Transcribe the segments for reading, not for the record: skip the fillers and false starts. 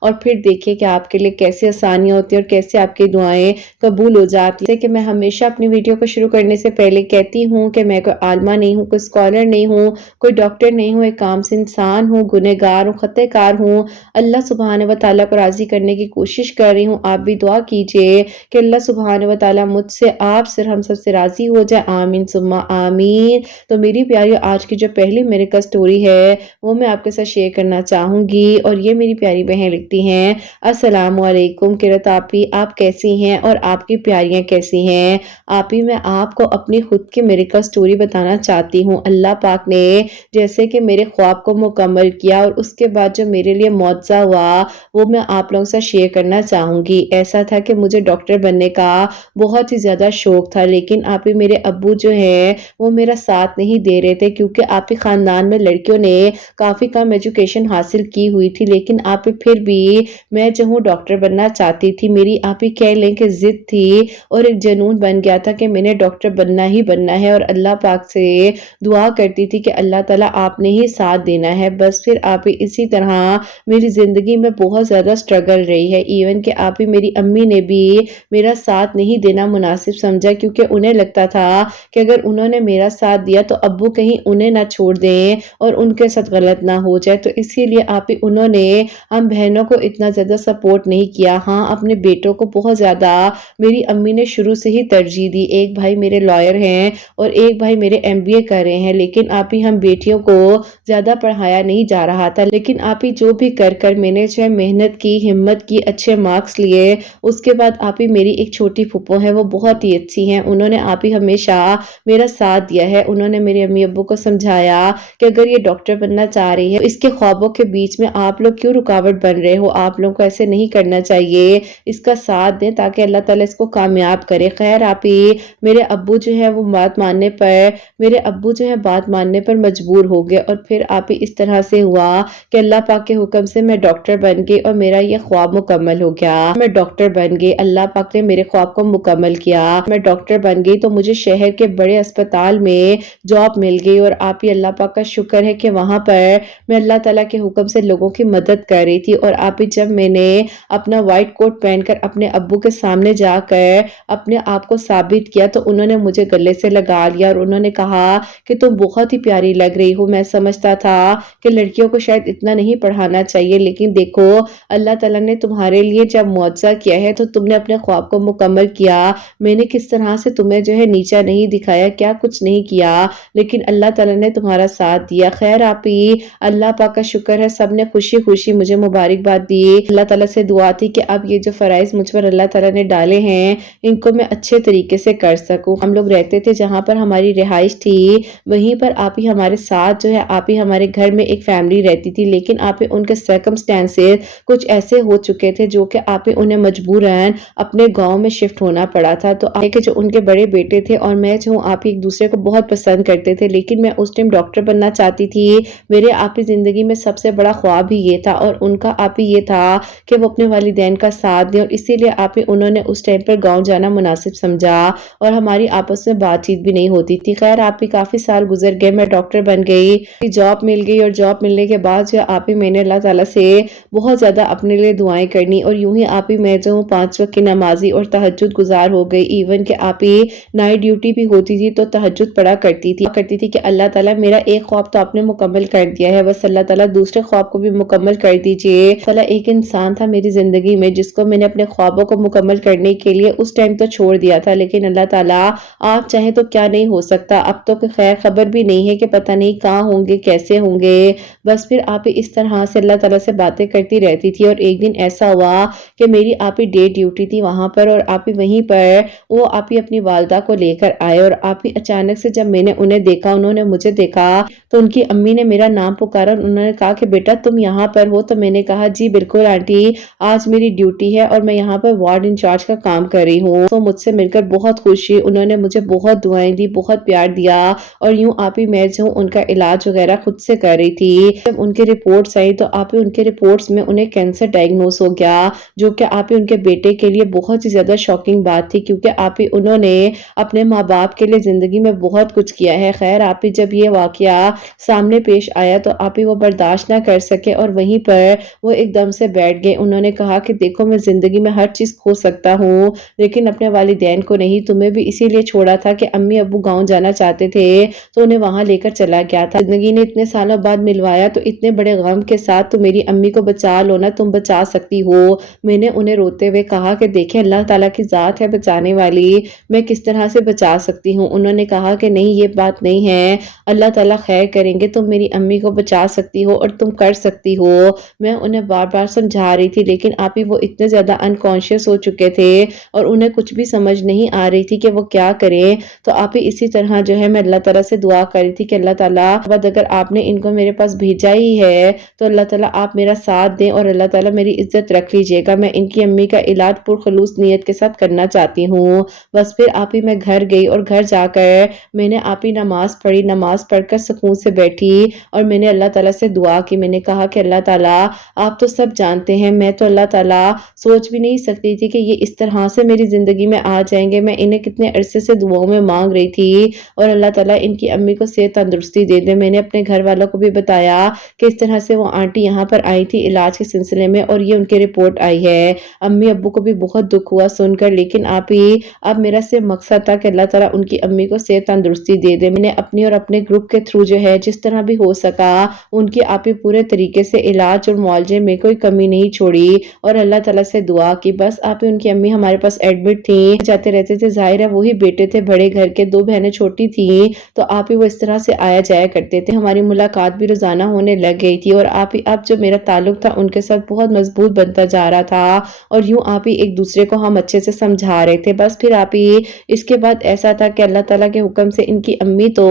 اور پھر دیکھیں کہ آپ کے لیے کیسے آسانیاں ہوتی ہیں اور کیسے آپ کی دعائیں قبول ہو جاتی ہیں۔ کہ میں ہمیشہ اپنی ویڈیو کو شروع کرنے سے پہلے کہتی ہوں کہ میں کوئی عالمہ نہیں ہوں، کوئی اسکالر نہیں ہوں، کوئی ڈاکٹر نہیں ہوں، ایک عام سے انسان ہوں، گنہگار ہوں، خطا کار ہوں۔ اللہ سبحانہ و تعالیٰ کو راضی کرنے کی کوشش کر رہی ہوں۔ آپ بھی دعا کیجئے کہ اللہ سبحانہ و تعالیٰ مجھ سے، آپ سے، ہم سب سے راضی ہو جائے، آمین ثم آمین۔ تو میری پیاری آج کی جو پہلی میریکل سٹوری ہے وہ میں آپ کے ساتھ شیئر کرنا چاہوں گی، اور یہ میری پیاری بہن لکھتی ہیں، السلام علیکم قرۃ آپی، آپ کیسی ہیں اور آپ کی پیاریاں کیسی ہیں؟ آپی میں آپ کو اپنی خود کی میریکل سٹوری بتانا چاہتی ہوں۔ اللہ پاک نے جیسے کہ میرے خواب کو مکمل کیا اور اس کے بعد جو میرے لیے معجزہ ہوا وہ میں آپ لوگوں سے شیئر کرنا چاہوں گی۔ ایسا تھا کہ مجھے ڈاکٹر بننے کا بہت ہی زیادہ شوق تھا، لیکن آپی میرے ابو جو ہیں وہ میرا ساتھ نہیں دے رہے تھے، کیونکہ آپی خاندان میں لڑکیوں نے کافی کم ایجوکیشن حاصل کی ہوئی تھی، لیکن آپی پھر بھی میں جو ہوں ڈاکٹر بننا چاہتی تھی۔ میری آپی کہہ لیں کہ ضد تھی اور ایک جنون بن گیا تھا کہ میں نے ڈاکٹر بننا ہی بننا ہے، اور اللہ پاک سے دعا کرتی تھی کہ اللہ تعالیٰ آپ نے ہی ساتھ دینا ہے۔ بس پھر آپی اسی طرح میری زندگی میں بہت زیادہ سٹرگل رہی ہے، ایون کہ آپی میری امی نے بھی میرا ساتھ نہیں دینا مناسب سمجھا، کیونکہ انہیں لگتا تھا کہ اگر انہوں نے میرا ساتھ دیا تو ابو کہیں انہیں نہ چھوڑ دیں اور ان کے ساتھ غلط نہ ہو جائے، تو اسی لیے آپی انہوں نے ہم بہنوں کو اتنا زیادہ سپورٹ نہیں کیا۔ ہاں اپنے بیٹوں کو بہت زیادہ میری امی نے شروع سے ہی ترجیح دی۔ ایک بھائی میرے لائر ہیں اور ایک بھائی میرے MBA کر رہے ہیں، لیکن آپی ہم بیٹیوں کو زیادہ پڑھایا نہیں جا رہا تھا، لیکن آپی جو بھی کر میں نے جو محنت کی، ہمت کی، اچھے مارکس لیے۔ اس کے بعد آپی میری ایک چھوٹی پھپھو ہے، وہ بہت ہی اچھی ہیں، انہوں نے آپی ہمیشہ میرا ساتھ دیا ہے۔ انہوں نے میرے امی ابو کو سمجھایا کہ اگر یہ ڈاکٹر بننا چاہ رہی ہے اس کے خوابوں کے بیچ میں آپ لوگ کیوں رکاوٹ بن رہے ہو، آپ لوگوں کو ایسے نہیں کرنا چاہیے، اس کا ساتھ دیں تاکہ اللہ تعالیٰ اس کو کامیاب کرے۔ خیر آپی میرے ابو جو ہے وہ بات ماننے پر مجبور ہو گئے، اور پھر آپی اس طرح سے ہوا کہ اللہ پاک کے حکم سے میں ڈاکٹر بن گئی اور میرا یہ خواب مکمل ہو گیا۔ میں ڈاکٹر بن گئی، اللہ پاک نے میرے خواب کو مکمل کیا۔ میں ڈاکٹر بن گئی تو مجھے شہر کے بڑے اسپتال میں جاب مل گئی، اور آپی اللہ پاک کا شکر ہے کہ وہاں پر میں اللہ تعالیٰ کے حکم سے لوگوں کی مدد کر رہی تھی۔ اور آپی جب میں نے اپنا وائٹ کوٹ پہن کر اپنے ابو کے سامنے جا کر اپنے آپ کو ثابت کیا تو انہوں نے مجھے گلے سے لگا لیا اور انہوں نے کہا کہ تم بہت ہی پیاری لگ رہی ہو۔ میں سمجھتا تھا کہ لڑکیوں کو شاید اتنا نہیں پڑھانا چاہیے، لیکن دیکھو اللہ تعالیٰ نے تمہارے لیے جب معجزہ کیا ہے تو تم نے اپنے خواب کو مکمل کیا۔ میں نے کس طرح سے تمہیں جو ہے نیچا نہیں دکھایا، کیا کچھ نہیں کیا، لیکن اللہ تعالیٰ نے تمہارا ساتھ دیا۔ خیر آپی اللہ پاک کا شکر ہے، سب نے خوشی خوشی مجھے مبارکباد دی۔ اللہ تعالیٰ سے دعا تھی کہ اب یہ جو فرائض مجھ پر اللہ تعالیٰ نے ڈالے ہیں ان کو میں اچھے طریقے سے کر سکوں۔ ہم لوگ رہتے تھے جہاں پر ہماری رہائش تھی وہیں پر آپی ہمارے ساتھ جو ہے آپی ہمارے گھر میں ایک فیملی رہتی تھی، لیکن آپی ان کے سرکمسٹانسز کچھ ایسے ہو چکے تھے جو کہ آپی انہیں مجبوراً اپنے گاؤں میں شفٹ ہونا پڑا تھا۔ تو آپی کے جو ان کے بڑے بیٹے تھے اور میں جو آپی ایک دوسرے کو بہت پسند کرتے تھے، لیکن میں اس ٹائم ڈاکٹر بننا چاہتی تھی۔ میرے آپی زندگی میں سب سے بڑا خواب ہی یہ تھا، اور ان کا آپی یہ تھا کہ وہ اپنے والدین کا ساتھ دیں، اور اسی لیے آپی انہوں نے اس ٹائم پر گاؤں جانا مناسب سمجھا اور ہماری آپس میں بات چیت بھی نہیں ہوتی تھی۔ خیر آپی کافی سال گزر گئے، میں ڈاکٹر بن گئی، جاب مل گئی، اور جاب ملنے کے بعد جو آپی میں نے اللہ تعالیٰ سے بہت زیادہ اپنے لیے دعائیں کرنی، اور یوں ہی آپی میں جو ہوں 5 وقت کی نمازی اور تہجد گزار ہو گئی۔ ایون کہ آپی نائٹ ڈیوٹی بھی ہوتی تھی تو تہجد پڑھا کرتی تھی کہ اللہ تعالیٰ میرا ایک خواب تو آپ نے مکمل کر دیا ہے، بس اللہ تعالیٰ دوسرے خواب کو بھی مکمل کر دیجئے۔ اللہ ایک انسان تھا میری زندگی میں جس کو میں نے اپنے خوابوں کو مکمل کرنے کے لیے اس ٹائم تو چھوڑ دیا تھا، لیکن اللہ تعالیٰ آپ چاہیں تو کیا نہیں ہو سکتا۔ اب تو کوئی خیر خبر بھی نہیں ہے کہ پتہ نہیں کہاں ہوں گے، کیسے ہوں گے۔ بس پھر آپی اس طرح سے اللہ تعالیٰ سے باتیں کرتی رہتی تھی، اور ایک دن ایسا ہوا کہ میری آپی ڈے ڈیوٹی تھی وہاں پر، اور آپی وہیں پر وہ آپی اپنی والدہ کو لے کر آئے، اور آپی اچانک سے جب میں نے انہیں دیکھا، انہوں نے مجھے دیکھا تو ان کی امی نے میرا نام پکارا، انہوں نے کہا کہ بیٹا تم یہاں پر ہو؟ تو میں نے کہا جی بالکل آنٹی، آج میری ڈیوٹی ہے اور میں یہاں پر وارڈ انچارج کا کام کر رہی ہوں۔ تو مجھ سے مل کر بہت خوشی، انہوں نے مجھے بہت دعائیں دی، بہت پیار دیا، اور یوں آپی میں جو ان کا علاج وغیرہ خود سے کر رہی تھی۔ جب ان کے رپورٹس آئی تو آپی ان کے رپورٹس میں انہیں کینسر ڈائگنوز ہو گیا، جو کہ آپی ان کے بیٹے کے لیے بہت ہی زیادہ شاکنگ بات تھی، کیونکہ آپی انہوں نے اپنے ماں باپ کے لیے زندگی میں بہت کچھ کیا ہے۔ خیر آپی جب یہ واقعہ سامنے پیش آیا تو آپی وہ برداشت نہ کر سکے اور وہیں پر وہ ایک دم سے بیٹھ گئے۔ انہوں نے کہا کہ دیکھو میں زندگی میں ہر چیز کھو سکتا ہوں لیکن اپنے والدین کو نہیں، تمہیں بھی اسی لیے چھوڑا تھا کہ امی ابو گاؤں جانا چاہتے تھے تو انہیں وہاں لے کر چلا گیا تھا۔ زندگی نے اتنے سالوں بعد ملوایا تو اتنے بڑے غم کے ساتھ تو میری امی کو بچا لو نا، تم بچا سکتی ہو۔ میں نے انہیں روتے ہوئے کہا کہ دیکھیں اللہ تعالیٰ کی ذات ہے بچانے والی، میں کس طرح سے بچا سکتی ہوں۔ انہوں نے کہا کہ نہیں یہ بات نہیں ہے، اللہ تعالیٰ خیر کریں گے، تم میری امی کو بچا سکتی ہو اور تم کر سکتی ہو۔ میں انہیں بار بار سمجھا رہی تھی لیکن آپ ہی وہ اتنے زیادہ انکانشیس ہو چکے تھے اور انہیں کچھ بھی سمجھ نہیں آ رہی تھی کہ وہ کیا کریں۔ تو آپ ہی اسی طرح جو ہے میں اللہ تعالیٰ سے دعا کر رہی تھی کہ اللہ تعالیٰ اگر آپ نے ان کو میرے پاس بھیجا ہی ہے تو اللہ تعالیٰ آپ میرا ساتھ دیں اور اللہ تعالیٰ میری عزت رکھ لیجئے گا، میں ان کی امی کا علاج پرخلوص نیت کے ساتھ کرنا چاہتی ہوں۔ بس پھر آپ ہی میں گھر گئی اور گھر جا کر میں نے آپ ہی نماز پڑھی، نماز پڑھ کر سکون سے بیٹھی اور میں نے اللہ تعالیٰ سے دعا کی۔ میں نے کہا کہ اللہ تعالیٰ آپ تو سب جانتے ہیں، میں تو اللہ تعالیٰ سوچ بھی نہیں سکتی تھی کہ یہ اس طرح سے میری زندگی میں آ جائیں گے۔ میں انہیں کتنے عرصے سے دعاؤں میں مانگ رہی تھی اور اللہ تعالیٰ ان کی امی کو صحت تندرستی دے دے۔ میں نے اپنے گھر والوں کو بھی بتایا کہ اس طرح سے وہ آنٹی یہاں پر آئی تھی علاج کے سلسلے میں اور یہ ان کی رپورٹ آئی ہے۔ امی ابو کو بھی بہت دکھ ہوا سن کر، لیکن آپ ہی اب میرا صرف مقصد تھا کہ اللہ تعالیٰ ان کی امی کو صحت تندرستی دے دے۔ میں نے اپنی اور اپنے گروپ کے تھرو جو ہے جس طرح بھی ہو سکا ان کی آپ ہی پورے طریقے سے علاج اور معالجے میں کوئی کمی نہیں چھوڑی اور اللہ تعالیٰ سے دعا کی۔ بس آپ ہی ان کی امی ہمارے پاس ایڈمٹ تھیں، جاتے رہتے تھے، ظاہر ہے وہی بیٹے تھے بڑے گھر کے، دو بہنیں چھوٹی تھیں تو آپ ہی وہ اس طرح سے آیا جایا کرتے تھے۔ ہماری ملاقات بھی روزانہ ہونے لگ گئی تھی اور آپ ہی اب جو میرا تعلق تھا ان کے ساتھ بہت مضبوط بنتا جا رہا تھا اور یوں آپ ہی ایک دوسرے کو ہم اچھے سے سمجھا رہے تھے۔ بس پھر آپ ہی اس کے بعد ایسا تھا کہ اللہ تعالیٰ کے حکم سے ان کی امی تو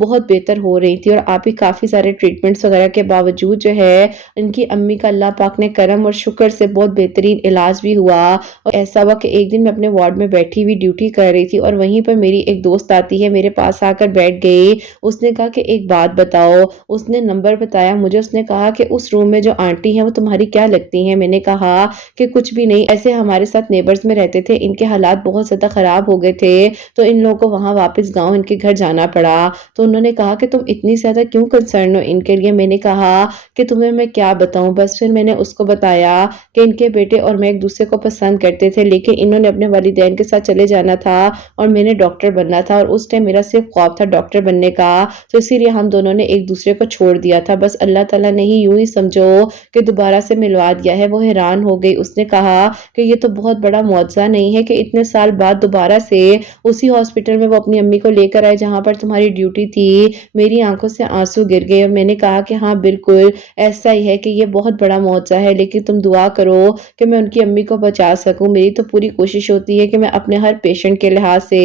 بہت بہتر ہو رہی تھی اور آپ ہی کافی سارے ٹریٹمنٹس وغیرہ کے باوجود جو ہے ان کی امی کا اللہ پاک نے کرم اور شکر سے بہت بہترین علاج بھی ہوا۔ اور ایسا ہوا کہ ایک دن میں اپنے وارڈ میں بیٹھی ہوئی ڈیوٹی کر رہی تھی اور وہیں پر میری ایک دوست آتی ہے، میرے پاس آ کر بیٹھ گئی۔ اس نے کہا کہ ایک بات بتاؤ، اس نے نمبر بتایا مجھے، اس نے کہا کہ اس روم میں جو آنٹی ہیں وہ تمہاری کیا لگتی ہیں؟ میں نے کہا کہ کچھ بھی نہیں، ایسے ہمارے ساتھ نیبرز میں رہتے تھے، ان کے حالات بہت زیادہ خراب ہو گئے تھے تو ان لوگوں کو وہاں واپس گاؤں ان کے گھر جانا پڑا۔ تو انہوں نے کہا کہ تم اتنی زیادہ کیوں کنسرن ہو ان کے لیے؟ میں نے کہا کہ تمہیں میں کیا بتاؤں۔ بس پھر میں نے اس کو بتایا کہ ان کے بیٹے اور میں ایک دوسرے کو پسند کرتے تھے لیکن انہوں نے اپنے والدین کے ساتھ چلے جانا تھا اور میں نے ڈاکٹر بننا تھا اور اس ٹائم میرا صرف خواب تھا ڈاکٹر بننے کا، تو اسی لیے ہم دونوں نے ایک دوسرے کو چھوڑ دیا تھا۔ بس اللہ تعالیٰ نے ہی یوں ہی سمجھو کہ دوبارہ سے ملوا دیا ہے۔ وہ حیران ہو گئی، اس نے کہا کہ یہ تو بہت بڑا معجزہ نہیں ہے کہ اتنے سال بعد دوبارہ سے اسی ہاسپٹل میں وہ اپنی امی کو لے کر آئے جہاں پر تمہاری ڈیوٹی تھی۔ میری آنکھوں سے آنسو گر گئے اور میں نے کہا کہ ہاں بالکل ایسا ہی ہے کہ یہ بہت بڑا معجزہ ہے، لیکن تم دعا کرو کہ میں ان کی امی کو بچا سکوں۔ میری تو پوری کوشش ہوتی ہے کہ میں اپنے ہر پیشنٹ کے لحاظ سے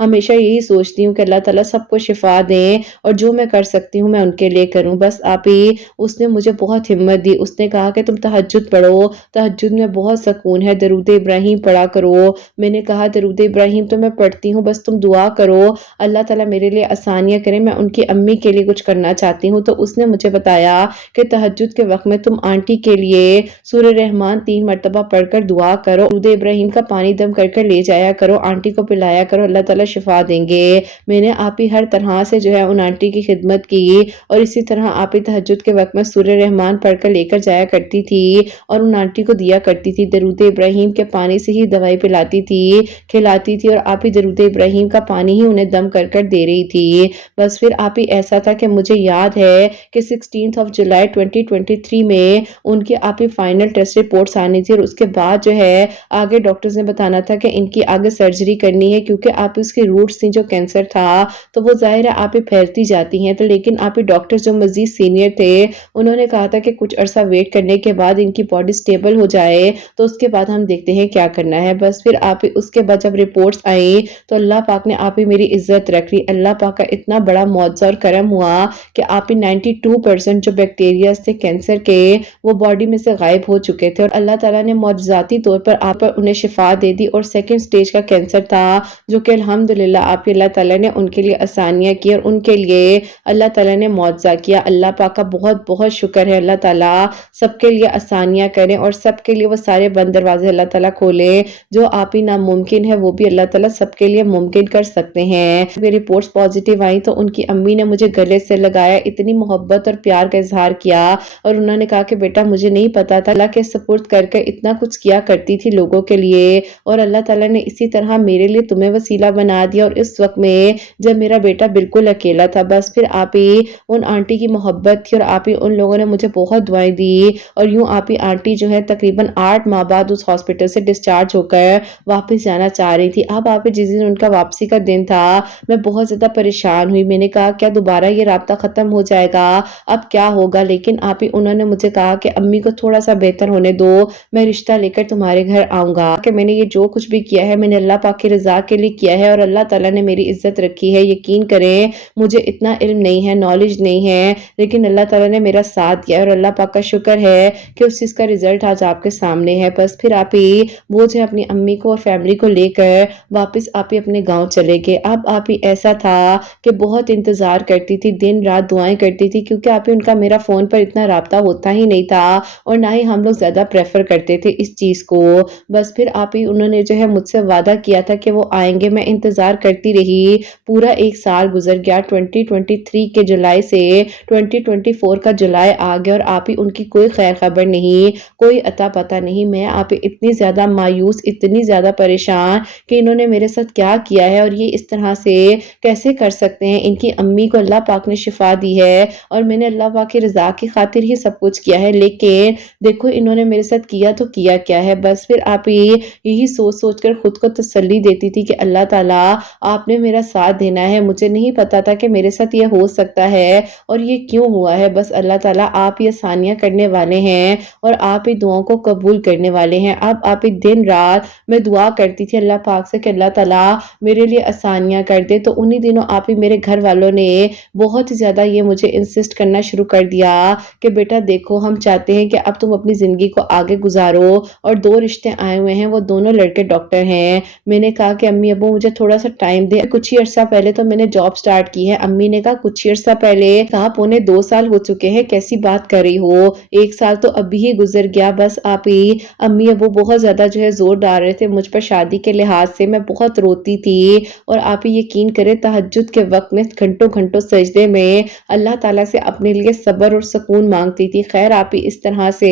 ہمیشہ یہی سوچتی ہوں کہ اللہ تعالیٰ سب کو شفا دیں اور جو میں کر سکتی ہوں میں ان کے لیے کروں۔ بس آپ ہی اس نے مجھے بہت ہمت دی، اس نے کہا کہ تم تہجد پڑھو، تہجد میں بہت سکون ہے، درود ابراہیم پڑھا کرو۔ میں نے کہا درود ابراہیم تو میں پڑھتی ہوں، بس تم دعا کرو اللہ تعالیٰ میرے لیے آسانیاں کرے، میں ان کی امی کے لیے کچھ کرنا چاہتی ہوں۔ تو اس نے مجھے بتایا کہ تہجد کے وقت میں تم آنٹی کے لیے سورہ رحمان 3 مرتبہ پڑھ کر دعا کرو، درود ابراہیم کا پانی دم کر کر لے جایا کرو، آنٹی کو پلایا کرو، اللہ تعالیٰ شفا دیں گے۔ میں نے آپ ہی ہر طرح سے جو ہے ان آنٹی کی خدمت کی اور اسی طرح آپ ہی تہجد کے وقت میں سورہ رحمان پڑھ کر لے کر جایا کرتی تھی اور ان آنٹی کو دیا کرتی تھی، درود ابراہیم کے پانی سے ہی دوائی پلاتی تھی، کھلاتی تھی اور آپ ہی درود ابراہیم کا پانی ہی انہیں دم کر کر دے رہی تھی۔ بس پھر آپ ہی ایسا تھا کہ مجھے یاد ہے کہ 16 جولائی 2023 میں ان کی آپ ہی فائنل ٹیسٹ رپورٹس آنی تھی اور اس کے بعد جو ہے آگے ڈاکٹرز نے بتانا تھا کہ ان کی آگے سرجری کرنی ہے کیونکہ آپ اس کی روٹس تھیں جو کینسر تھا تو وہ ظاہر ہے آپ ہی پھیلتی جاتی ہیں۔ تو لیکن آپ ہی ڈاکٹر جو مزید سینئر تھے انہوں نے کہا تھا کہ کچھ عرصہ ویٹ کرنے کے بعد ان کی باڈی سٹیبل ہو جائے تو اس کے بعد ہم دیکھتے ہیں کیا کرنا ہے۔ بس پھر آپ ہی اس کے بعد جب رپورٹس آئیں تو اللہ پاک نے آپ ہی میری عزت رکھ لی، اللہ پاک کا اتنا بڑا معجزہ اور کرم ہوا کہ آپ ہی 92% جو بیکٹیریاز تھے کینسر کے وہ باڈی میں سے غائب ہو چکے تھے اور اللہ تعالیٰ نے معجزاتی طور پر آپ پر انہیں شفا دے دی اور سیکنڈ سٹیج کا کینسر تھا جو کہ الحمدللہ آپ اللہ تعالیٰ نے ان کے لیے آسانیاں کی اور ان کے لیے اللہ تعالیٰ نے معجزہ کیا۔ اللہ پاک کا بہت بہت شکر ہے، اللہ تعالیٰ سب کے لیے آسانیاں کریں اور سب کے لیے وہ سارے بند دروازے اللہ تعالیٰ کھولیں جو آپ ہی ناممکن ہے وہ بھی اللہ تعالیٰ سب کے لیے ممکن کر سکتے ہیں۔ میری رپورٹس پازیٹیو آئیں تو ان کی امی نے مجھے گلے سے لگایا، اتنی محبت اور پیار کا اظہار کیا اور انہوں نے کہا کہ بیٹا مجھے نہیں پتا تھا اللہ کے سپرد کر کے اتنا کچھ کیا کرتی تھی لوگوں کے لیے، اور اللہ تعالیٰ نے اسی طرح میرے لیے تمہیں وسیلہ بنا دیا، اور اس وقت میں جب میرا بیٹا بالکل اکیلا تھا بس پھر آپ ہی ان آنٹی کی محبت تھی اور آپ ہی ان لوگوں نے مجھے بہت دعائیں دی، اور یوں آپ ہی آنٹی جو ہے تقریباً 8 ماہ بعد اس ہاسپٹل سے ڈسچارج ہو کر واپس جانا چاہ رہی تھی۔ اب آپ ہی جس دن ان کا واپسی کا دن تھا میں بہت زیادہ پریشان ہوئی، میں نے کہا کیا دوبارہ یہ رابطہ ختم ہو جائے گا، اب کیا ہوگا، لیکن آپ ہی انہوں نے مجھے کہا کہ امی کو تھوڑا سا بہتر ہونے دو، میں رشتہ لے کر تمہارے گھر آؤں گا، کہ میں نے یہ جو کچھ بھی کیا ہے میں نے اللہ پاک کی رضا کے لیے کیا ہے اور اللہ تعالیٰ نے میری عزت رکھی ہے۔ یقین کریں مجھے اتنا علم نہیں ہے، نالج نہیں ہے، لیکن اللہ تعالیٰ نے میرا ساتھ دیا اور اللہ پاک کا شکر ہے کہ اس چیز کا رزلٹ آج آپ کے سامنے ہے۔ بس پھر آپ ہی وہ جو اپنی امی کو اور فیملی کو لے کر واپس آپ ہی اپنے گاؤں چلے گئے۔ اب آپ ہی ایسا تھا کہ بہت انتظار کرتی تھی، دن رات دعائیں کرتی تھی، کیونکہ آپ ہی ان کا میرا فون پر اتنا رابطہ ہوتا ہی نہیں تھا اور نہ ہی ہم لوگ زیادہ پریفر کرتے تھے اس چیز کو۔ بس پھر آپ ہی انہوں نے جو ہے مجھ سے وعدہ کیا تھا کہ وہ آئیں گے، میں انتظار کرتی رہی، پورا 1 سال گزر گیا، 2023 کے جولائی سے 2024 کا جولائی آ گیا اور آپ ہی ان کی کوئی خیر خبر نہیں، کوئی اتا پتہ نہیں۔ میں آپ ہی اتنی زیادہ مایوس، اتنی زیادہ پریشان کہ انہوں نے میرے ساتھ کیا کیا ہے اور یہ اس طرح سے کیسے کر سکتے ہیں، ان کی امی کو اللہ پاک نے شفا دی ہے اور میں نے اللہ پاک کی رضا کی خاطر ہی سب کچھ کیا ہے، لیکن دیکھو انہوں نے میرے ساتھ کیا تو کیا کیا ہے۔ بس پھر آپ ہی یہی سوچ سوچ کر خود کو تسلی دیتی تھی کہ اللہ تعالیٰ آپ نے میرا ساتھ دینا ہے، مجھے نہیں پتا تھا کہ میرے ساتھ یہ ہو سکتا ہے اور یہ کیوں ہوا ہے، بس اللہ تعالیٰ آپ یہ آسانیاں کرنے والے ہیں اور آپ ہی دعاؤں کو قبول کرنے والے ہیں۔ اب آپ ہی دن رات میں دعا کرتی تھی اللہ پاک سے کہ اللہ تعالیٰ میرے لیے آسانیاں کر دے، تو انہی دنوں آپ ہی میرے گھر والوں نے بہت زیادہ یہ مجھے انسسٹ کرنا شروع کر دیا کہ بیٹا دیکھو ہم چاہتے ہیں کہ اب تم اپنی زندگی کو آگے گزارو، اور 2 رشتے آئے ہوئے ہیں، وہ دونوں لڑکے ڈاکٹر ہیں۔ میں نے کہا کہ امی ابو مجھے تھوڑا سا ٹائم دے، کچھ ہی عرصہ پہلے تو میں نے جاب سٹارٹ کی ہے۔ امی نے کہا کچھ ہی عرصہ پہلے، کہا 1.25 سال ہو چکے ہیں، کیسی بات کر رہی ہو، 1 سال تو ابھی ہی گزر گیا۔ بس آپ ہی امی ابو بہت زیادہ جو ہے زور ڈال رہے تھے مجھ پر شادی کے لحاظ سے، میں بہت روتی تھی اور آپ ہی یقین کریں تہجد کے وقت میں گھنٹوں گھنٹوں سجدے میں اللہ تعالیٰ سے اپنے لیے صبر اور سکون مانگتی تھی۔ خیر آپ ہی اس طرح سے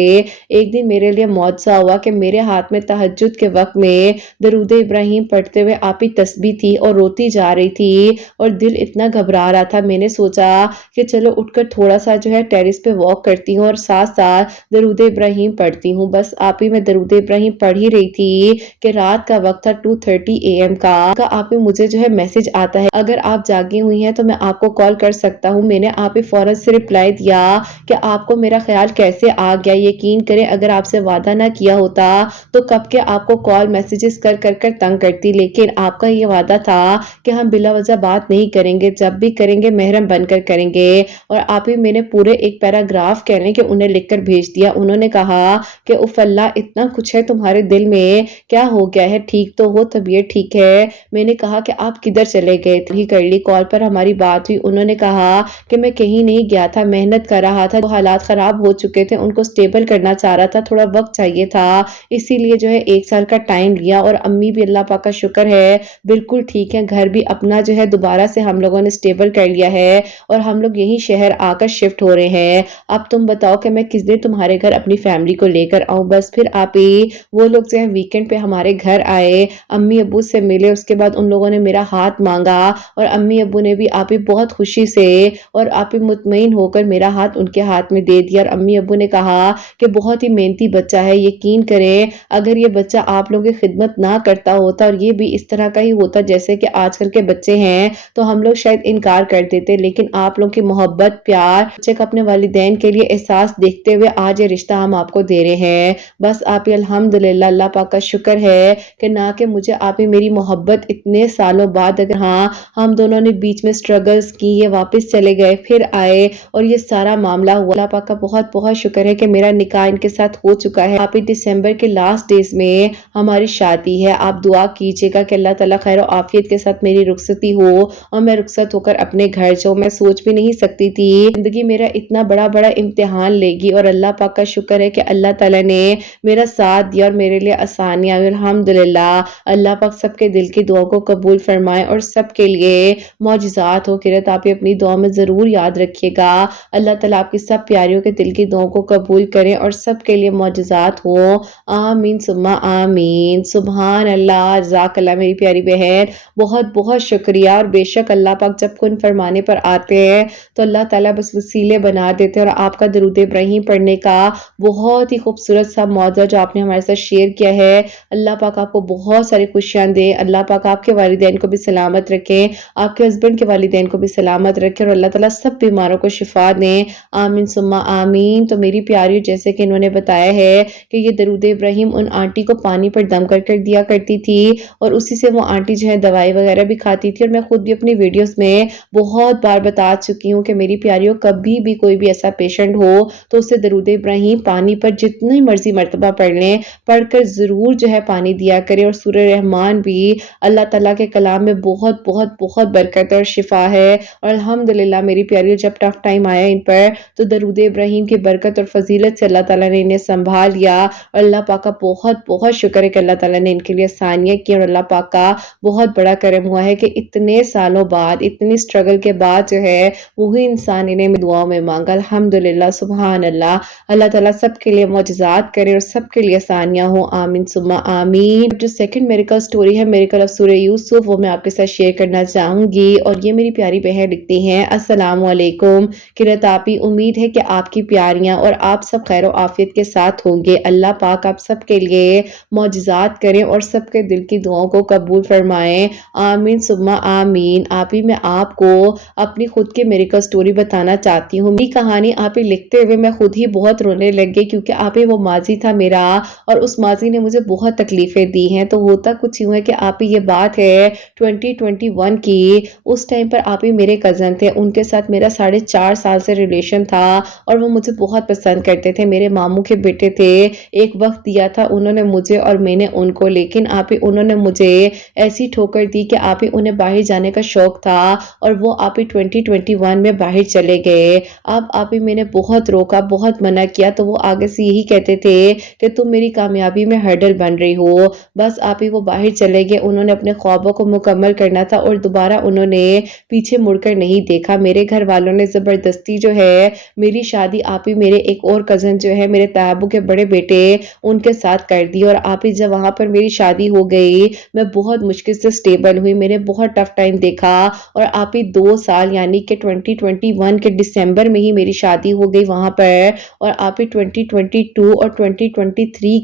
ایک دن میرے لیے معجزہ ہوا کہ میرے ہاتھ میں تہجد کے وقت میں درود ابراہیم پڑھتے ہوئے آپ ہی تسبیح تھی اور روتی جا رہی تھی اور دل اتنا گھبرا رہا تھا، میں نے سوچا کہ چلو اٹھ کر تھوڑا سا جو ہے ٹیرس پہ واک کرتی ہوں اور ساتھ ساتھ درود ابراہیم پڑھتی ہوں۔ بس آپ ہی میں درود ابراہیم پڑھ ہی رہی تھی کہ رات کا وقت تھا 2:30 AM کا آپ ہی مجھے جو ہے میسج آتا ہے اگر آپ جاگی ہوئی ہیں تو میں آپ کو کال کر سکتا ہوں۔ میں نے آپ ہی فوراً سے رپلائی دیا کہ آپ کو میرا خیال کیسے آ گیا، یقین کریں اگر آپ سے وعدہ نہ کیا ہوتا تو کب کے آپ کو کال میسیجز کر کر کر تنگ کرتی، لیکن آپ کا یہ وعدہ تھا کہ ہم بلا وجہ بات نہیں کریں گے، جب بھی کریں گے محرم بن کر کریں گے۔ اور آپ ہی میں نے پورے ایک پیراگراف کہنے کہ انہیں لکھ کر بھیج دیا۔ انہوں نے کہا کہ اف اللہ اتنا کچھ ہے تمہارے دل میں، کیا ہو گیا ہے، ٹھیک تو ہو، طبیعت ٹھیک ہے؟ میں نے کہا کہ آپ کدھر چلے گئے تھے، ہی کر لی کال پر ہماری بات ہوئی۔ انہوں نے کہا کہ میں کہیں نہیں گیا تھا، محنت کر رہا تھا، حالات خراب ہو چکے تھے ان کو سٹیبل کرنا چاہ رہا تھا، تھوڑا وقت چاہیے تھا، اسی لیے جو ہے 1 سال کا ٹائم لیا، اور امی بھی اللہ پاک کا شکر ہے بالکل ٹھیک ہے، گھر بھی اپنا جو ہے دوبارہ سے ہم لوگوں نے سٹیبل کر لیا ہے اور ہم لوگ یہی شہر آ کر شفٹ ہو رہے ہیں۔ اب تم بتاؤ کہ میں کس دن تمہارے گھر اپنی فیملی کو لے کر آؤں؟ بس پھر آپ ہی وہ لوگ جو ہے ویکنڈ پہ ہمارے گھر آئے، امی ابو سے ملے، اس کے بعد ان لوگوں نے میرا ہاتھ مانگا اور امی ابو نے بھی آپ ہی بہت خوشی سے اور آپ ہی مطمئن ہو کر میرا ہاتھ ان کے ہاتھ میں دے دیا، اور امی ابو نے کہا کہ بہت ہی محنتی بچہ ہے، یقین کریں اگر یہ بچہ آپ لوگوں کی خدمت نہ کرتا ہوتا اور یہ بھی اس طرح کا ہی ہوتا جیسے کہ آج کل کے بچے ہیں تو ہم لوگ شاید انکار کر دیتے، لیکن آپ لوگوں کی محبت، پیار، بچے کا اپنے والدین کے لیے احساس دیکھتے ہوئے آج یہ رشتہ ہم آپ کو دے رہے ہیں۔ بس آپ ہی الحمدللہ اللہ پاک کا شکر ہے کہ نہ کہ مجھے آپ ہی میری محبت اتنے سالوں بعد، اگر ہاں ہم دونوں نے بیچ میں سٹرگلز کی، یہ واپس چلے گئے پھر آئے اور یہ سارا معاملہ ہوا، اللہ پاک کا بہت بہت شکر ہے کہ میرا نکاح ان کے ساتھ ہو چکا ہے۔ آپ ہی دسمبر کے لاسٹ ڈیز میں ہماری شادی ہے، آپ دعا کیجئے گا کہ اللہ تعالیٰ خیر و عافیت کے ساتھ میری رخصتی ہو اور میں رخصت ہو کر اپنے گھر جاؤں۔ میں سوچ بھی نہیں سکتی تھی زندگی میرا اتنا بڑا بڑا امتحان لے گی، اور اللہ پاک کا شکر ہے کہ اللہ تعالیٰ نے میرا ساتھ دیا اور میرے لیے آسانیاں، الحمدللہ۔ اللہ پاک سب کے دل کی دعاؤں کو قبول فرمائے اور سب کے لیے معجزات ہو۔ قرت آپ اپنی دعا میں ضرور یاد رکھیے گا۔ گا۔ اللہ تعالیٰ آپ کی سب پیاریوں کے دل کی دعاؤں کو قبول کریں اور سب کے لیے معجزات ہوں، آمین ثم آمین۔ سبحان اللہ، جزاک اللہ میری پیاری بہن، بہت بہت شکریہ۔ اور بے شک اللہ پاک جب کن فرمانے پر آتے ہیں تو اللہ تعالیٰ بس وسیلے بنا دیتے ہیں، اور آپ کا درود ابراہیم پڑھنے کا بہت ہی خوبصورت سا موضوع جو آپ نے ہمارے ساتھ شیئر کیا ہے، اللہ پاک آپ کو بہت ساری خوشیاں دے، اللہ پاک آپ کے والدین کو بھی سلامت رکھیں، آپ کے ہسبینڈ کے والدین کو بھی سلامت رکھیں، اور اللہ تعالیٰ سب بیماروں کو شفا دیں، آمین ثم آمین۔ تو میری پیاری، جیسے کہ انہوں نے بتایا ہے کہ یہ درود ابراہیم ان آنٹی کو پانی پر دم کر کر دیا کرتی تھی، اور اسی سے وہ آنٹی جو ہے دوائی وغیرہ بھی کھاتی تھی، اور میں خود بھی اپنی ویڈیوز میں بہت بار بتا چکی ہوں کہ میری پیاریوں کبھی بھی کوئی بھی ایسا پیشنٹ ہو تو اسے درود ابراہیم پانی پر جتنی مرضی مرتبہ پڑھ لیں، پڑھ کر ضرور جو ہے پانی دیا کرے، اور سورہ رحمان بھی اللہ تعالیٰ کے کلام میں بہت بہت بہت برکت اور شفا ہے، اور الحمدللہ میری پیاریوں جب ٹف ٹائم آیا ان پر تو درود ابراہیم کی برکت اور فضیلت سے اللہ تعالیٰ نے انہیں سنبھال لیا، اور اللہ پاک کا بہت بہت شکر ہے کہ اللہ تعالیٰ نے ان کے لیے آسانیاں کی، اور اللہ پاک کا بہت بڑا کرم ہوا ہے کہ اتنے سالوں بعد، اتنی سٹرگل کے بعد جو ہے وہی انسان انہیں دعاؤں میں مانگا، الحمدللہ، سبحان اللہ۔ اللہ تعالیٰ سب کے لیے معجزات کرے اور سب کے لیے آسانیاں ہوں، آمین ثم آمین۔ جو سیکنڈ میریکل سٹوری ہے، میریکل آف سورہ یوسف، وہ میں آپ کے ساتھ شیئر کرنا چاہوں گی، اور یہ میری پیاری بہن لکھتی ہیں، السلام علیکم قرۃ آپی، امید ہے کہ آپ کی پیاریاں اور آپ سب خیر و عافیت کے ساتھ ہوں گے۔ اللہ پاک آپ سب کے لیے معجزات کریں اور سب کے دل کی دعاؤں کو قبول فرمائیں، آمین ثم آمین۔ آپی، میں آپ کو اپنی خود کی میریکل سٹوری بتانا چاہتی ہوں۔ میری کہانی آپی لکھتے ہوئے میں خود ہی بہت رونے لگ گئی، کیونکہ آپی وہ ماضی تھا میرا، اور اس ماضی نے مجھے بہت تکلیفیں دی ہیں۔ تو ہوتا کچھ یوں ہے کہ آپی یہ بات ہے 2021 کی، اس ٹائم پر آپی میرے کزن تھے، ان کے ساتھ میرا 4.5 سال سے ریلیشن تھا، اور وہ مجھے بہت پسند کرتے تھے، میرے ماموں کے بیٹے تھے۔ ایک وقت دیا تھا انہوں نے مجھے اور میں نے ان کو، لیکن آپی انہوں نے مجھے ایسی ٹھوکر دی کہ آپی انہیں باہر جانے کا شوق تھا، اور وہ آپی 2021 میں باہر چلے گئے۔ اب آپی میں نے بہت روکا، بہت منع کیا، تو وہ آگے سے یہی کہتے تھے کہ تم میری کامیابی میں ہرڈل بن رہی ہو۔ بس آپی وہ باہر چلے گئے، انہوں نے اپنے خوابوں کو مکمل کرنا تھا، اور دوبارہ انہوں نے پیچھے مڑ کر نہیں دیکھا۔ میرے گھر والوں نے زبردستی جو ہے میری شادی آپی میرے ایک اور کزن جو ہے میرے تابو کے بڑے بیٹے ان کے ساتھ کر دی، اور آپی جب وہاں پر میری شادی ہو گئی میں بہت مشکل سے سٹیبل ہوئی، میرے بہت ٹف ٹائم دیکھا، اور آپی 2 سال یعنی کہ 2021 کے دسمبر میں ہی میری شادی ہو گئی وہاں پر، اور آپی 2022 اور 2023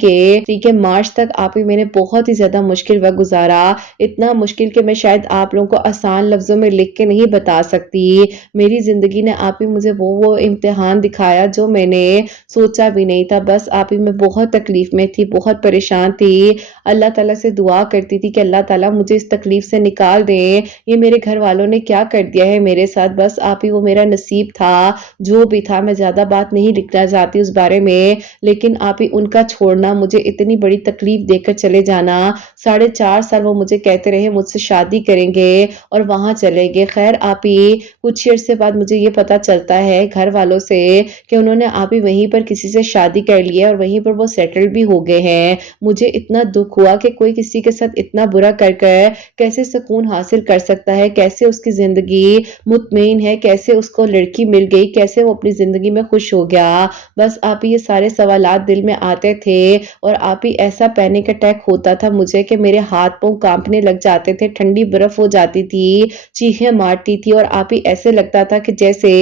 کے مارچ تک آپی میں نے بہت ہی زیادہ مشکل وقت گزارا، اتنا مشکل کہ میں شاید آپ لوگوں کو آسان لفظوں میں لکھ کے نہیں بتا سکتی۔ میری زندگی نے آپی مجھے وہ امتحان دکھایا جو میں نے سوچا بھی نہیں تھا۔ بس آپی میں بہت تکلیف میں تھی، بہت پریشان تھی، اللہ تعالیٰ سے دعا کرتی تھی کہ اللہ تعالیٰ مجھے اس تکلیف سے نکال دیں، یہ میرے گھر والوں نے کیا کر دیا ہے میرے ساتھ۔ بس آپی وہ میرا نصیب تھا، جو بھی تھا، میں زیادہ بات نہیں لکھنا چاہتی اس بارے میں، لیکن آپی ان کا چھوڑنا، مجھے اتنی بڑی تکلیف دے کر چلے جانا، 4.5 سال وہ مجھے کہتے رہے مجھ سے شادی کریں گے اور وہاں چلے گئے۔ خیر آپی کچھ عرصے بعد مجھے یہ پتا چلتا ہے گھر والوں سے کہ انہوں نے آپی وہیں پر کسی سے شادی کر لی ہے، اور وہیں پر وہ سیٹل بھی ہو گئے ہیں۔ مجھے اتنا دکھ ہوا کہ کوئی کسی کے ساتھ اتنا برا کر کر کیسے سکون حاصل کر سکتا ہے، کیسے اس کی زندگی مطمئن ہے، کیسے اس کو لڑکی مل گئی، کیسے وہ اپنی زندگی میں خوش ہو گیا۔ بس آپی یہ سارے سوالات دل میں آتے تھے، اور آپی ایسا پینک اٹیک ہوتا تھا مجھے کہ میرے ہاتھ پاؤں کانپنے لگ جاتے تھے، ٹھنڈی برف ہو جاتی تھی، چیخیں مارتی تھی، اور آپی ایسے لگتا تھا کہ جیسے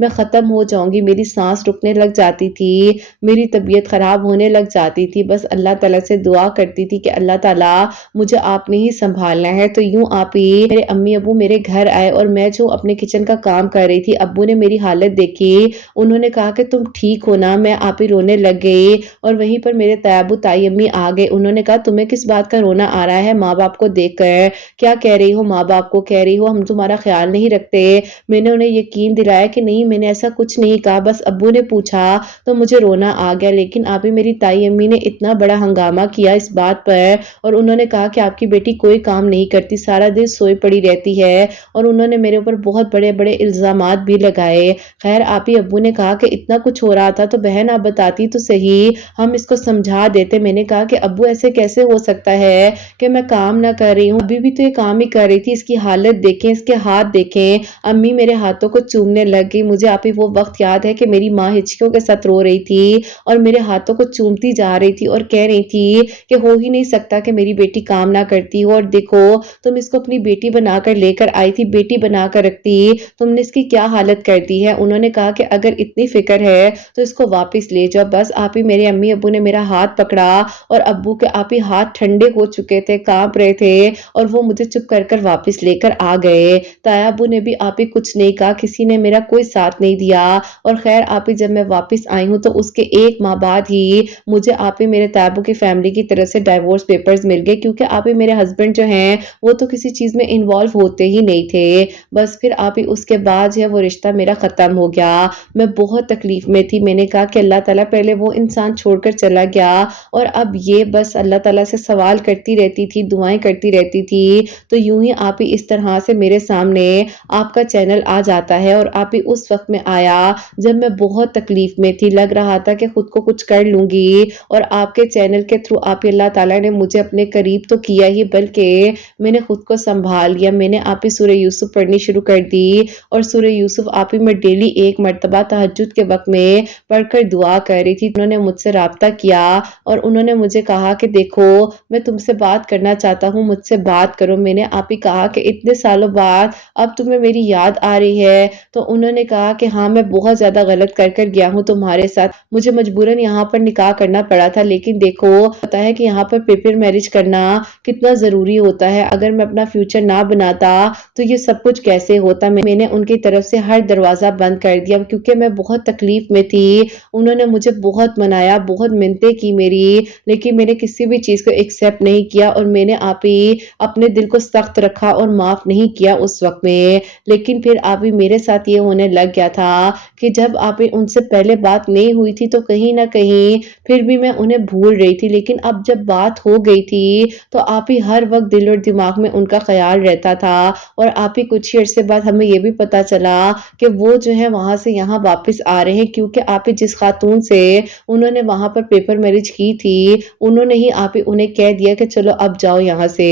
میں ختم ہو جاؤں گی، میری سانس رکنے لگ جاتی تھی، میری طبیعت خراب ہونے لگ جاتی تھی۔ بس اللہ تعالیٰ سے دعا کرتی تھی کہ اللہ تعالیٰ مجھے آپ نے ہی سنبھالنا ہے۔ تو یوں آپی میرے امی ابو میرے گھر آئے، اور میں جو اپنے کچن کا کام کر رہی تھی، ابو نے میری حالت دیکھی، انہوں نے کہا کہ تم ٹھیک ہو نا؟ میں آپی رونے لگ گئی، اور وہیں پر میرے تابو تائی امی آ گئے، انہوں نے کہا تمہیں کس بات کا رونا آ رہا ہے ماں باپ کو دیکھ کر؟ کیا کہہ رہی ہو ماں باپ کو؟ کہہ رہی ہو ہم تمہارا خیال نہیں رکھتے؟ میں نے انہیں یقین دلایا کہ نہیں، میں نے ایسا کچھ نہیں کہا، بس ابو نے پوچھا تو مجھے رونا آ گیا۔ لیکن آپی میری تائی امی نے اتنا بڑا ہنگامہ کیا اس بات پر، اور انہوں نے کہا کہ آپ کی بیٹی کوئی کام نہیں کرتی، سارا دن سوئی پڑی رہتی ہے، اور انہوں نے میرے اوپر بہت بڑے بڑے الزامات بھی لگائے۔ خیر آپی ابو نے کہا کہ اتنا کچھ ہو رہا تھا تو بہن آپ بتاتی تو صحیح، ہم اس کو سمجھا دیتے۔ میں نے کہا کہ ابو ایسے کیسے ہو سکتا ہے کہ میں کام نہ کر رہی ہوں، ابھی بھی تو یہ کام ہی کر رہی تھی، اس کی حالت دیکھیں، اس کے ہاتھ دیکھیں، امی میرے ہاتھوں کو چومنے لگ گئی۔ مجھے آپ ہی وہ وقت یاد ہے کہ میری ماں ہچکیوں کے ساتھ رو رہی تھی اور میرے ہاتھوں کو چومتی جا رہی تھی اور کہہ رہی تھی کہ ہو ہی نہیں سکتا کہ میری بیٹی کام نہ کرتی ہو، اور دیکھو تم اس کو اپنی بیٹی بنا کر لے کر آئی تھی، بیٹی بنا کر رکھتی، تم نے اس کی کیا حالت کر دی ہے۔ انہوں نے کہا کہ اگر اتنی فکر ہے تو اس کو واپس لے جاؤ۔ بس آپ ہی میرے امی ابو نے میرا ہاتھ پکڑا اور ابو کے آپ ہی ہاتھ ٹھنڈے ہو چکے تھے، کانپ رہے تھے، اور وہ مجھے چپ کر کر واپس لے کر آ گئے۔ تایا ابو نے بھی آپ ہی کچھ نہیں کہا، کسی نے میرا کوئی ساتھ نہیں دیا، اور خیر آپ ہی جب میں واپس آئی ہوں تو اس کے 1 ماہ بعد ہی مجھے آپ ہی میرے تایا ابو کی فیملی کی طرف سے ڈائیورس پیپرز مل گئے، کیونکہ آپ ہی میرے ہسبینڈ جو ہیں وہ تو کسی چیز میں انوالو ہوتے ہی نہیں تھے۔ بس پھر آپ ہی اس کے بعد جو ہے وہ رشتہ میرا ختم ہو گیا۔ میں بہت تکلیف میں تھی، میں نے کہا کہ اللہ تعالیٰ پہلے وہ انسان چھوڑ کر چلا گیا اور اب یہ بس اللہ تعالیٰ سے سوال کرتی رہتی تھی، دعائیں کرتی رہتی تھی، تو یوں ہی آپ ہی اس طرح سے میرے سامنے آپ کا چینل آ جاتا ہے، اور آپ ہی اس وقت میں آیا جب میں بہت تکلیف میں تھی، لگ رہا تھا کہ خود کو کچھ کر لوں گی، اور آپ کے چینل کے تھرو آپ ہی اللہ تعالیٰ نے مجھے اپنے قریب تو کیا ہی بلکہ میں نے خود کو سنبھال لیا۔ میں نے آپ ہی سورہ یوسف پڑھنی شروع کر دی، اور سورہ یوسف آپ ہی میں ڈیلی 1 مرتبہ تہجد کے وقت میں پڑھ کر دعا کر رہی تھی۔ انہوں نے مجھ سے رابطہ کیا اور انہوں نے مجھے کہا کہ دیکھو میں تم سے بات کرنا چاہتا ہوں، مجھ سے بات کرو۔ میں نے آپ ہی کہا کہ اتنے سالوں بعد اب تمہیں میری یاد آ رہی ہے؟ تو انہوں نے کہا کہ ہاں میں بہت زیادہ غلط کر گیا ہوں تمہارے ساتھ، مجھے مجبوراً یہاں پر نکاح کرنا پڑا تھا، لیکن دیکھو پتا ہے کہ یہاں پر پیپر میرج کرنا کتنا ضروری ہوتا ہے، اگر میں اپنا فیوچر نہ بناتا تو یہ سب کچھ کیسے ہوتا۔ میں نے ان کی طرف سے ہر دروازہ بند کر دیا کیونکہ میں بہت تکلیف میں تھی۔ انہوں نے مجھے بہت منایا، بہت منتیں کی میری، لیکن میں نے کسی بھی چیز کو ایکسیپٹ نہیں کیا، اور میں نے آپ ہی اپنے دل کو سخت رکھا اور معاف نہیں کیا اس وقت میں۔ لیکن پھر آپ ہی میرے ساتھ یہ ہونے لگ گیا تھا کہ جب آپ ہی ان سے پہلے بات نہیں ہوئی تھی تو کہیں نہ کہیں پھر بھی میں انہیں بھول رہی تھی، لیکن اب جب بات ہو گئی تھی تو آپ ہی ہر وقت دل اور دماغ میں ان کا خیال رہتا تھا، اور آپ ہی کچھ ہی عرصے بعد ہمیں یہ بھی پتا چلا کہ وہ جو ہے وہاں سے یہاں واپس آ رہے ہیں، کیونکہ آپ ہی جس خاتون سے انہوں نے وہاں پر پیپر میرج کی تھی انہوں نے ہی آپ ہی انہیں کہہ دیا کہ چلو اب جاؤ یہاں سے۔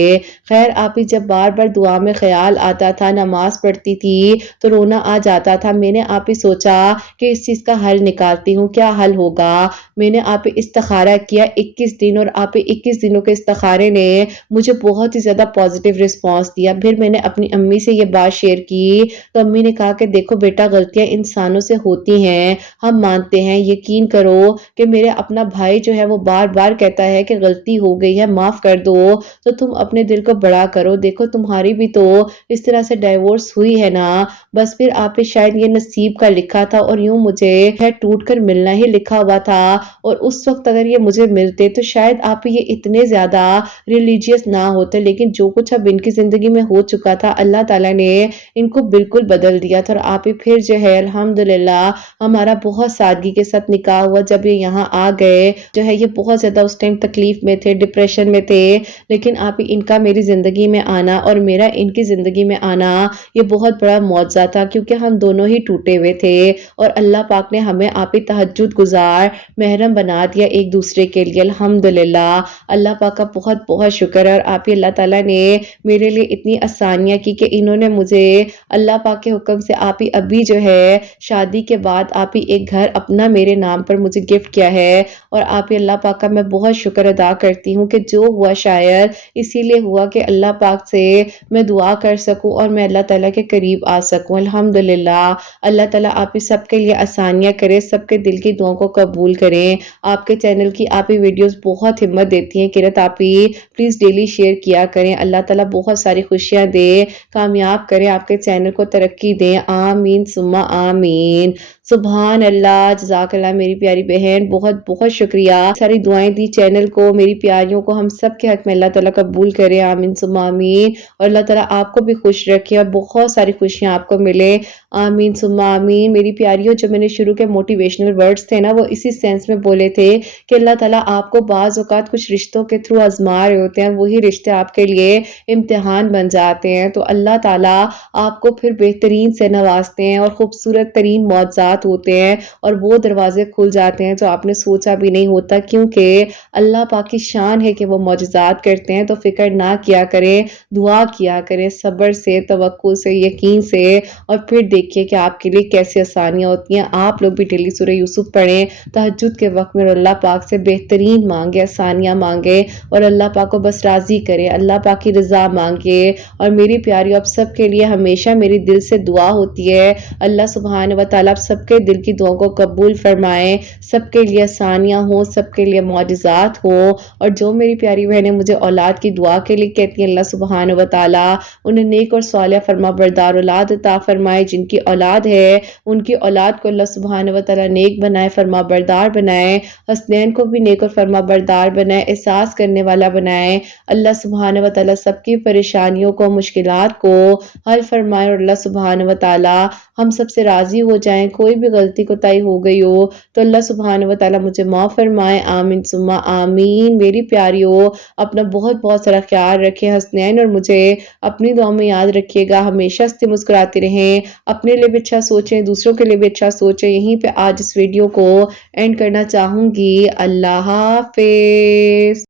خیر آپ ہی جب بار بار دعا میں خیال آتا تھا، نماز پڑھتی تھی تو رونا آ جاتا تھا۔ میں نے آپ ہی سوچا کہ اس چیز کا حل نکالتی ہوں، کیا حل ہوگا۔ میں نے آپ ہی استخارہ کیا 21 دن، اور آپ ہی 21 دنوں کے استخارے نے مجھے بہت ہی زیادہ پازیٹیو رسپانس دیا۔ پھر میں نے اپنی امی سے یہ بات شیئر کی تو امی نے کہا کہ دیکھو بیٹا غلطیاں انسانوں سے ہوتی ہیں، ہم مانتے ہیں، یقین کرو کہ میرے اپنا بھائی جو ہے وہ بار بار کہتا ہے کہ غلطی ہو گئی ہے معاف کر دو، تو تم اپنے دل کو بڑا کرو، دیکھو تمہاری بھی تو اس طرح سے ڈائیورس ہوئی ہے نا۔ بس پھر آپ شاید یہ نصیب کا لکھا تھا، اور یوں مجھے ٹوٹ کر ملنا ہی لکھا ہوا تھا، اور اس وقت اگر یہ مجھے ملتے تو شاید آپ یہ اتنے زیادہ ریلیجیس نہ ہوتے، لیکن جو کچھ اب ان کی زندگی میں ہو چکا تھا اللہ تعالیٰ نے ان کو بالکل بدل دیا تھا۔ اور آپ پھر جو ہے الحمدللہ ہمارا بہت سادگی کے ساتھ نکاح ہوا۔ جب یہ یہاں آ گئے جو ہے یہ بہت زیادہ اس ٹائم تکلیف میں تھے، ڈپریشن میں تھے، لیکن آپ ان کا میری زندگی میں آنا اور میرا ان کی زندگی میں آنا یہ بہت بڑا معجزہ تھا، کیونکہ ہم دونوں ہی ٹوٹے ہوئے تھے، اور اللہ پاک نے ہمیں آپ تہجد گزار محرم بنا دیا ایک دوسرے کے لیے۔ الحمدللہ اللہ پاک کا بہت بہت شکر ہے، اور آپ اللہ تعالیٰ نے میرے لیے اتنی آسانیاں کی کہ انہوں نے مجھے اللہ پاک کے حکم سے آپ ہی ابھی جو ہے شادی کے بعد آپ ہی ایک گھر اپنا میرے نام پر مجھے گفٹ کیا ہے، اور آپ ہی اللہ پاک کا میں بہت شکر ادا کرتی ہوں کہ جو ہوا شاید اسی لیے ہوا کہ اللہ پاک سے میں دعا کر سکوں اور میں اللہ تعالیٰ کے قریب آ سکوں۔ الحمدللہ اللہ تعالیٰ آپ ہی سب کے لیے آسانیاں کرے، سب کے دل کی دعاؤں کو قبول کریں۔ آپ کے چینل کی آپ ہی ویڈیوز بہت ہمت دیتی ہیں، قرت آپ ہی پلیز ڈیلی شیئر کیا کریں۔ اللہ تعالیٰ بہت ساری خوشیاں دے، کامیاب کریں، آپ کے چینل کو ترقی دیں، آمین ثم آمین۔ سبحان اللہ، جزاک اللہ میری پیاری بہن، بہت بہت شکریہ، ساری دعائیں دی چینل کو، میری پیاریوں کو، ہم سب کے حق میں اللہ تعالیٰ قبول کرے، آمین ثم آمین۔ اور اللہ تعالیٰ آپ کو بھی خوش رکھے اور بہت ساری خوشیاں آپ کو ملے، آمین ثم آمین۔ میری پیاریوں جو میں نے شروع کے موٹیویشنل ورڈز تھے نا وہ اسی سینس میں بولے تھے کہ اللہ تعالیٰ آپ کو بعض اوقات کچھ رشتوں کے تھرو آزما رہے ہوتے ہیں، وہی رشتے آپ کے لیے امتحان بن جاتے ہیں، تو اللہ تعالیٰ آپ کو پھر بہترین سے نوازتے ہیں اور خوبصورت ترین معجزات معجزات ہوتے ہیں اور وہ دروازے کھل جاتے ہیں جو آپ نے سوچا بھی نہیں ہوتا، کیونکہ اللہ پاک کی شان ہے کہ وہ معجزات کرتے ہیں۔ تو فکر نہ کیا کریں، دعا کیا کریں صبر سے، توکل سے، یقین سے، اور پھر دیکھیے کہ آپ کے لیے کیسی آسانیاں ہوتی ہیں۔ آپ لوگ بھی ڈیلی سورہ یوسف پڑھیں، تہجد کے وقت میں اللہ پاک سے بہترین مانگے، آسانیاں مانگے اور اللہ پاک کو بس راضی کرے، اللہ پاک کی رضا مانگے۔ اور میری پیاریوں، آپ سب کے لیے ہمیشہ میری دل سے دعا ہوتی ہے، اللہ سبحانہ وتعالیٰ آپ سب کے دل کی دعاؤں کو قبول فرمائیں، سب کے لیے آسانیاں ہوں، سب کے لیے معجزات ہوں۔ اور جو میری پیاری بہنیں مجھے اولاد کی دعا کے لیے کہتی ہیں، اللہ سبحانہ وتعالیٰ انہیں نیک اور صالح فرما بردار اولاد عطا فرمائے۔ جن کی اولاد ہے ان کی اولاد کو اللہ سبحانہ وتعالیٰ نیک بنائے، فرما بردار بنائے، حسنین کو بھی نیک اور فرما بردار بنائے، احساس کرنے والا بنائے۔ اللہ سبحانہ وتعالیٰ سب کی پریشانیوں کو، مشکلات کو حل فرمائے، اور اللہ سبحانہ وتعالیٰ ہم سب سے راضی ہو جائیں۔ کوئی بھی غلطی کوتاہی ہو گئی ہو تو اللہ سبحانہ وتعالیٰ مجھے معاف فرمائے، آمین ثم آمین۔ میری پیاریوں، اپنا بہت بہت سارا خیال رکھیں، حسنین اور مجھے اپنی دعاؤں میں یاد رکھیے گا، ہمیشہ ہنستے مسکراتے رہیں، اپنے لیے بھی اچھا سوچیں، دوسروں کے لیے بھی اچھا سوچیں۔ یہیں پہ آج اس ویڈیو کو اینڈ کرنا چاہوں گی۔ اللہ حافظ۔